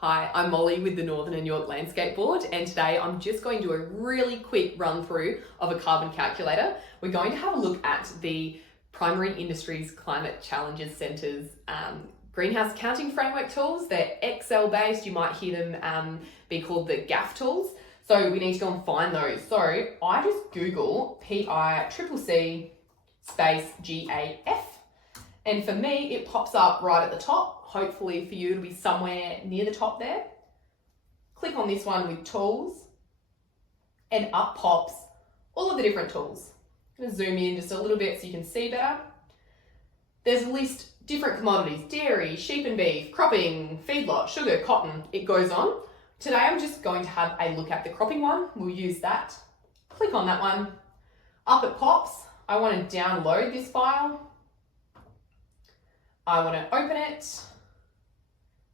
Hi, I'm Molly with the Northern and Yorke Landscape Board, and today I'm just going to do a really quick run through of a carbon calculator. We're going to have a look at the Primary Industries Climate Challenges Centre's greenhouse accounting framework tools. They're Excel based, you might hear them be called the GAF tools. So we need to go and find those. So I just Google PICCC space GAF, and for me it pops up right at the top. Hopefully for you it'll be somewhere near the top there. Click on this one with tools and up pops all of the different tools. I'm going to zoom in just a little bit so you can see better. There's a list, different commodities, dairy, sheep and beef, cropping, feedlot, sugar, cotton, it goes on. Today I'm just going to have a look at the cropping one. We'll use that. Click on that one. Up it pops. I want to download this file. I want to open it.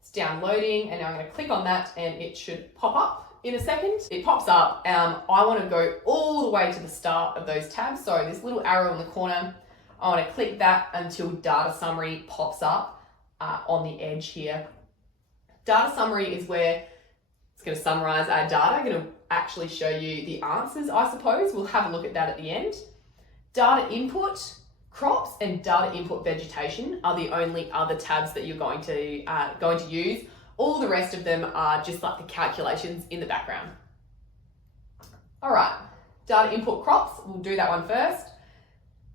It's downloading, and now I'm going to click on that and it should pop up in a second. It pops up. I want to go all the way to the start of those tabs. So this little arrow in the corner, I want to click that until data summary pops up on the edge here. Data summary is where it's going to summarize our data. I'm going to actually show you the answers, I suppose. We'll have a look at that at the end. Data input, crops and data input vegetation are the only other tabs that you're going to use. All the rest of them are just like the calculations in the background. All right, data input crops, we'll do that one first.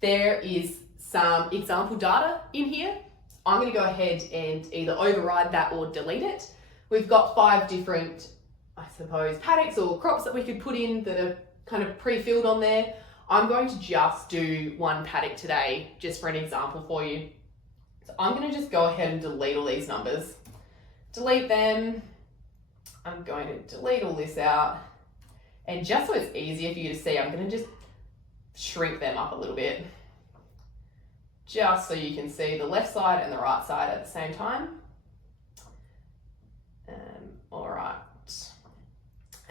There is some example data in here. I'm going to go ahead and either override that or delete it. We've got 5 different, I suppose, paddocks or crops that we could put in that are kind of pre-filled on there. I'm going to just do one paddock today, just for an example for you. So I'm going to just go ahead and delete all these numbers. Delete them. I'm going to delete all this out. And just so it's easier for you to see, I'm going to just shrink them up a little bit. Just so you can see the left side and the right side at the same time. All right.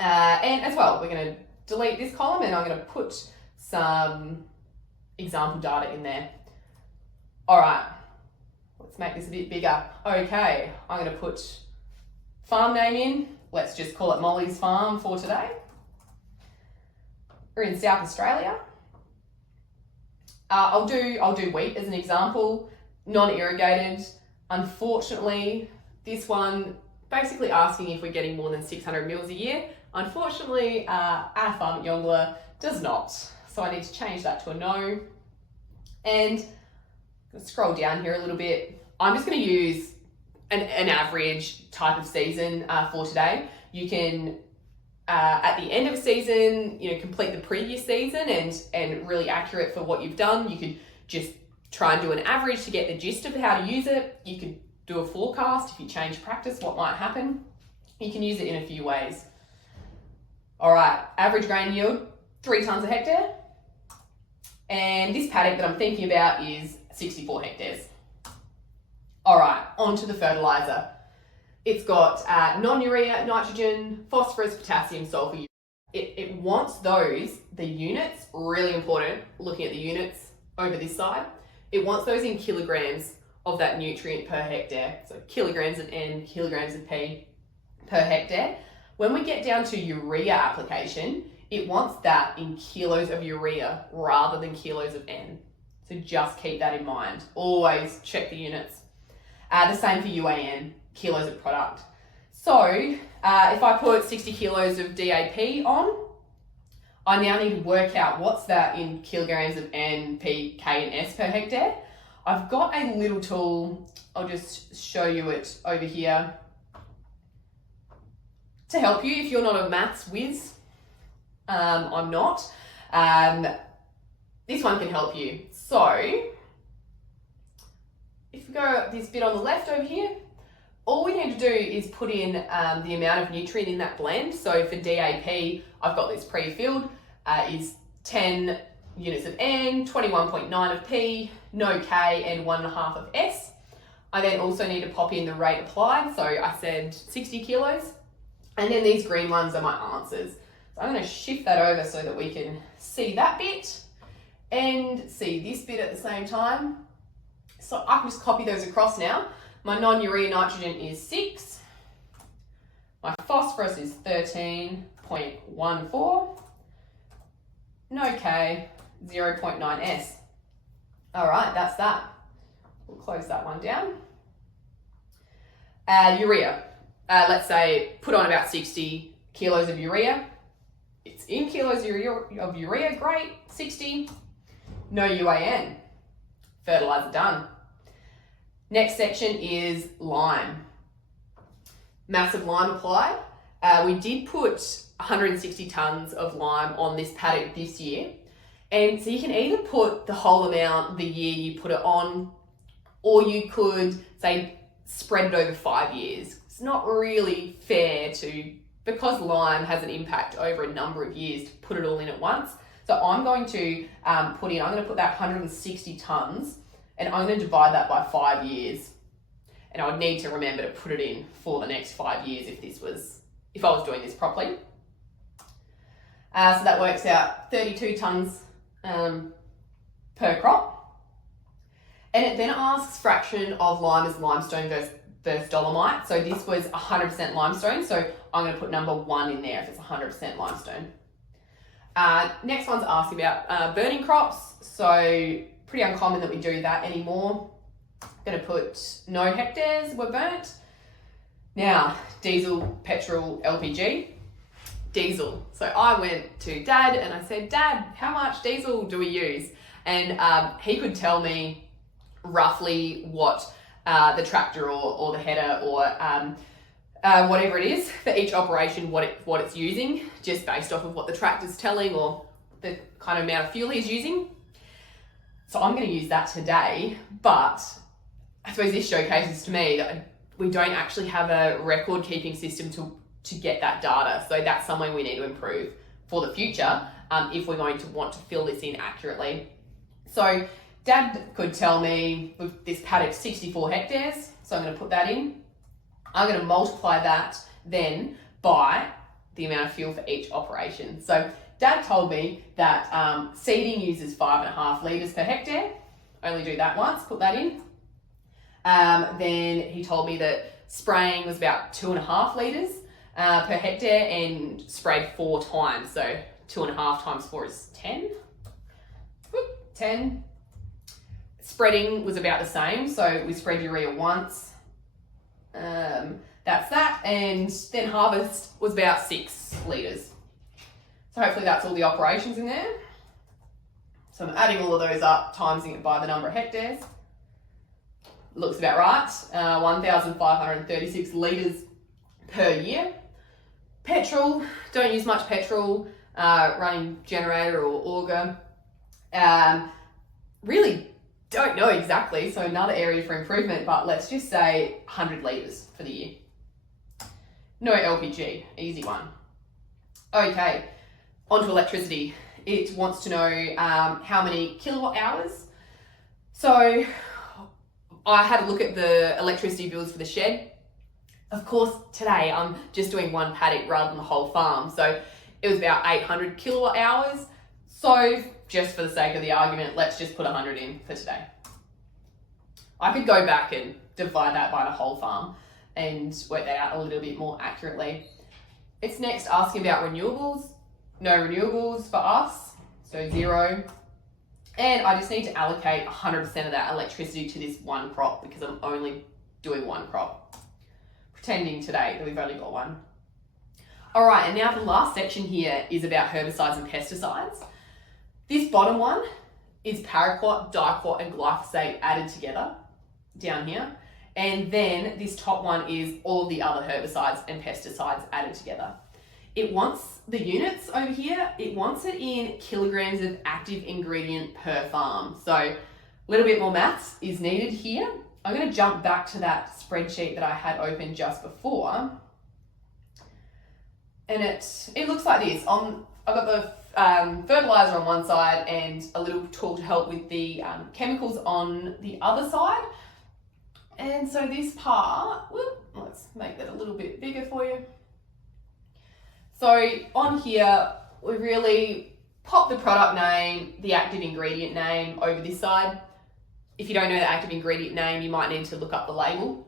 And as well, we're going to delete this column and I'm going to put some example data in there. All right, let's make this a bit bigger. Okay, I'm going to put farm name in. Let's just call it Molly's Farm for today. We're in South Australia. I'll do wheat as an example, non-irrigated. Unfortunately, this one basically asking if we're getting more than 600 mils a year. Unfortunately, our farm at Yongala does not. So I need to change that to a no. And scroll down here a little bit. I'm just going to use an average type of season for today. You can, at the end of a season, complete the previous season and really accurate for what you've done. You could just try and do an average to get the gist of how to use it. You could do a forecast if you change practice, what might happen. You can use it in a few ways. All right, average grain yield, 3 tonnes a hectare. And this paddock that I'm thinking about is 64 hectares. All right, on to the fertilizer. It's got non-urea, nitrogen, phosphorus, potassium, sulfur. It wants those, the units, really important, looking at the units over this side. It wants those in kilograms of that nutrient per hectare. So kilograms of N, kilograms of P per hectare. When we get down to urea application, it wants that in kilos of urea rather than kilos of N. So just keep that in mind. Always check the units. The same for UAN, kilos of product. So if I put 60 kilos of DAP on, I now need to work out what's that in kilograms of N, P, K and S per hectare. I've got a little tool, I'll just show you it over here to help you if you're not a maths whiz. I'm not. This one can help you. So if we go this bit on the left over here, all we need to do is put in the amount of nutrient in that blend. So for DAP, I've got this pre-filled, is 10 units of N, 21.9 of P, no K and 1.5 of S. I then also need to pop in the rate applied. So I said 60 kilos. And then these green ones are my answers. So I'm going to shift that over so that we can see that bit and see this bit at the same time. So I can just copy those across now. My non-urea nitrogen is 6. My phosphorus is 13.14. No K, 0.9 S. All right, that's that. We'll close that one down. Urea. Let's say put on about 60 kilos of urea. It's in kilos of urea, great, 60. No UAN. Fertilizer done. Next section is lime. Massive lime applied. We did put 160 tonnes of lime on this paddock this year. And so you can either put the whole amount the year you put it on, or you could say spread it over 5 years. It's not really fair to, because lime has an impact over a number of years, to put it all in at once. So I'm going to I'm going to put that 160 tonnes and I'm going to divide that by 5 years. And I would need to remember to put it in for the next 5 years if I was doing this properly. So that works out 32 tonnes per crop. And it then asks fraction of lime as limestone versus dolomite. So this was 100% limestone. So I'm going to put number 1 in there if it's 100% limestone. Next one's asking about burning crops. So pretty uncommon that we do that anymore. I'm going to put no hectares were burnt. Now, diesel, petrol, LPG. Diesel. So I went to Dad and I said, Dad, how much diesel do we use? And he could tell me roughly what the tractor or the header or whatever it is for each operation, what it's using, just based off of what the tractor's telling or the kind of amount of fuel he's using. So I'm going to use that today, but I suppose this showcases to me that we don't actually have a record keeping system to get that data. So that's something we need to improve for the future if we're going to want to fill this in accurately. So Dad could tell me with this paddock 64 hectares, so I'm going to put that in. I'm going to multiply that then by the amount of fuel for each operation. So Dad told me that seeding uses 5.5 litres per hectare. Only do that once, put that in. Then he told me that spraying was about 2.5 litres per hectare and sprayed 4 times. So 2.5 times 4 is 10. 10. Spreading was about the same. So we spread urea once. That's that. And then harvest was about 6 litres. So hopefully that's all the operations in there. So I'm adding all of those up, timesing it by the number of hectares. Looks about right. 1,536 litres per year. Petrol, don't use much petrol, running generator or auger. Really don't know exactly, so another area for improvement, but let's just say 100 litres for the year. No LPG, easy one. Okay, onto electricity. It wants to know how many kilowatt hours. So I had a look at the electricity bills for the shed. Of course, today I'm just doing one paddock rather than the whole farm. So it was about 800 kilowatt hours. So just for the sake of the argument, let's just put 100 in for today. I could go back and divide that by the whole farm and work that out a little bit more accurately. It's next asking about renewables. No renewables for us, so 0. And I just need to allocate 100% of that electricity to this one crop because I'm only doing one crop. Pretending today that we've only got one. All right, and now the last section here is about herbicides and pesticides. This bottom one is paraquat, diquat, and glyphosate added together down here. And then this top one is all of the other herbicides and pesticides added together. It wants the units over here, it wants it in kilograms of active ingredient per farm. So a little bit more maths is needed here. I'm going to jump back to that spreadsheet that I had open just before. And it looks like this. I've got the fertilizer on one side and a little tool to help with the chemicals on the other side. And so this part, let's make that a little bit bigger for you. So on here, we really pop the product name, the active ingredient name over this side. If you don't know the active ingredient name, you might need to look up the label.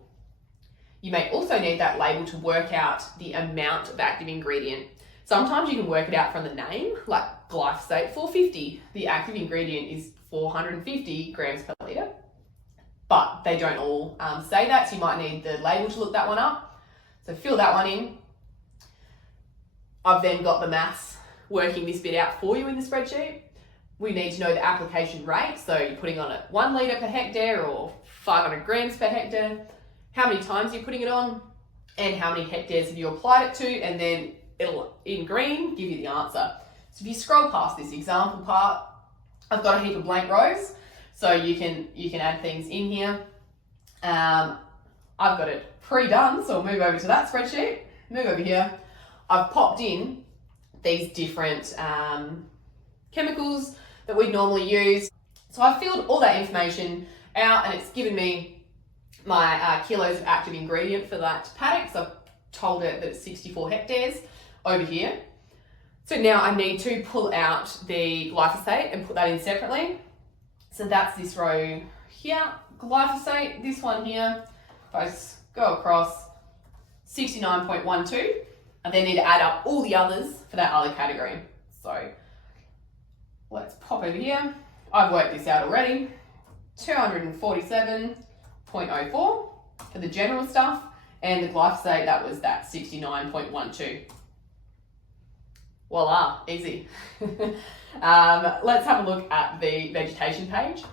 You may also need that label to work out the amount of active ingredient. Sometimes you can work it out from the name, like glyphosate 450. The active ingredient is 450 grams per litre, but they don't all say that, so you might need the label to look that one up. So fill that one in. I've then got the maths working this bit out for you in the spreadsheet. We need to know the application rate, so you're putting on it 1 litre per hectare or 500 grams per hectare, how many times you're putting it on, and how many hectares have you applied it to, and then it'll, in green, give you the answer. So if you scroll past this example part, I've got a heap of blank rows, so you can add things in here. I've got it pre-done, so I'll move over to that spreadsheet, move over here. I've popped in these different chemicals that we'd normally use. So I filled all that information out and it's given me my kilos of active ingredient for that paddock. So I've told it that it's 64 hectares over here. So now I need to pull out the glyphosate and put that in separately. So that's this row here, glyphosate, this one here. If I just go across 69.12, I then need to add up all the others for that other category. So let's pop over here. I've worked this out already. 247.04 for the general stuff, and the glyphosate, that was that 69.12. Voila, easy. Let's have a look at the vegetation page.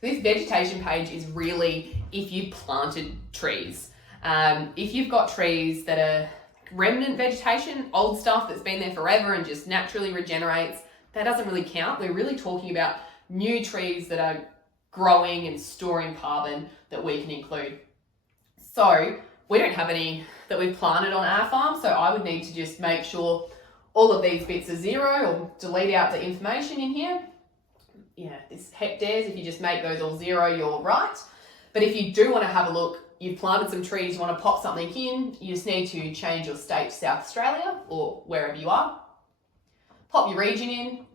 This vegetation page is really if you planted trees. If you've got trees that are remnant vegetation, old stuff that's been there forever and just naturally regenerates, that doesn't really count. We're really talking about new trees that are growing and storing carbon that we can include. So we don't have any that we've planted on our farm, so I would need to just make sure all of these bits are 0 or delete out the information in here. Yeah, this hectares, if you just make those all 0, you're right. But if you do want to have a look, you've planted some trees, you want to pop something in, you just need to change your state to South Australia or wherever you are. Pop your region in.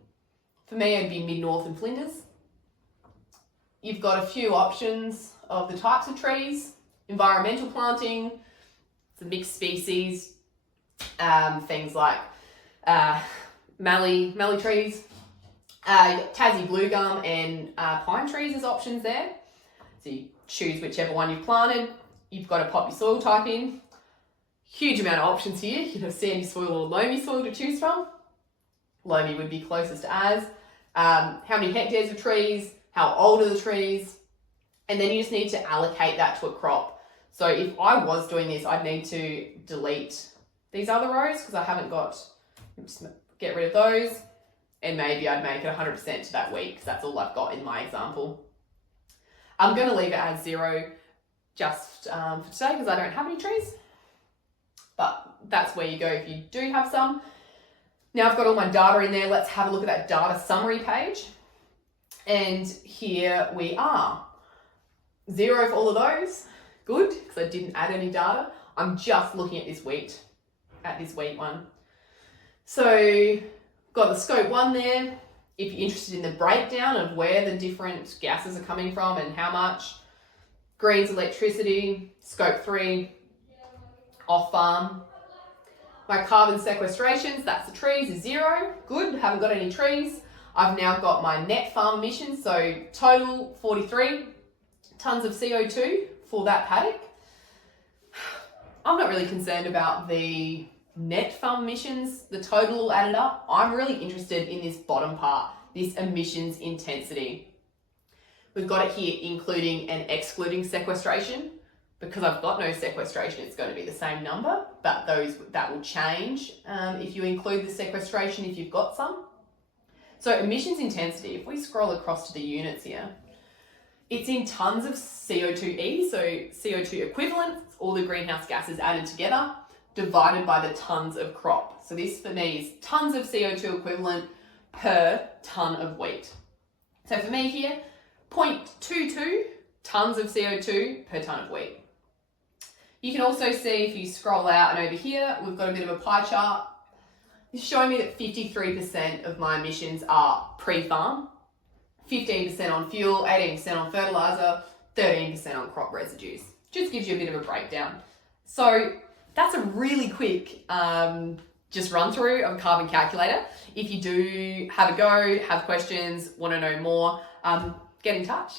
For me, it'd be mid-north and Flinders. You've got a few options of the types of trees. Environmental planting, it's a mixed species, things like mallee trees, Tassie blue gum and pine trees as options there. So you choose whichever one you've planted. You've got to pop your soil type in. Huge amount of options here. You can have sandy soil or loamy soil to choose from. Loamy would be closest to as. How many hectares of trees, how old are the trees, and then you just need to allocate that to a crop. So if I was doing this, I'd need to delete these other rows because I haven't got, just get rid of those, and maybe I'd make it 100% to that wheat because that's all I've got in my example. I'm going to leave it as 0 just for today because I don't have any trees, but that's where you go if you do have some. Now I've got all my data in there. Let's have a look at that data summary page. And here we are. 0 for all of those. Good, because I didn't add any data. I'm just looking at this wheat one. So got the scope 1 there. If you're interested in the breakdown of where the different gases are coming from and how much. Green's electricity. Scope 3, off farm. My carbon sequestrations, that's the trees, is 0. Good, haven't got any trees. I've now got my net farm emissions, so total 43 tonnes of CO2 for that paddock. I'm not really concerned about the net farm emissions, the total added up. I'm really interested in this bottom part, this emissions intensity. We've got it here including and excluding sequestration. Because I've got no sequestration, it's going to be the same number, but that will change if you include the sequestration if you've got some. So emissions intensity, if we scroll across to the units here, it's in tonnes of CO2e, so CO2 equivalent, all the greenhouse gases added together, divided by the tonnes of crop. So this for me is tonnes of CO2 equivalent per tonne of wheat. So for me here, 0.22 tonnes of CO2 per tonne of wheat. You can also see if you scroll out and over here, we've got a bit of a pie chart. It's showing me that 53% of my emissions are pre-farm, 15% on fuel, 18% on fertiliser, 13% on crop residues. Just gives you a bit of a breakdown. So that's a really quick just run through of carbon calculator. If you do have a go, have questions, want to know more, get in touch.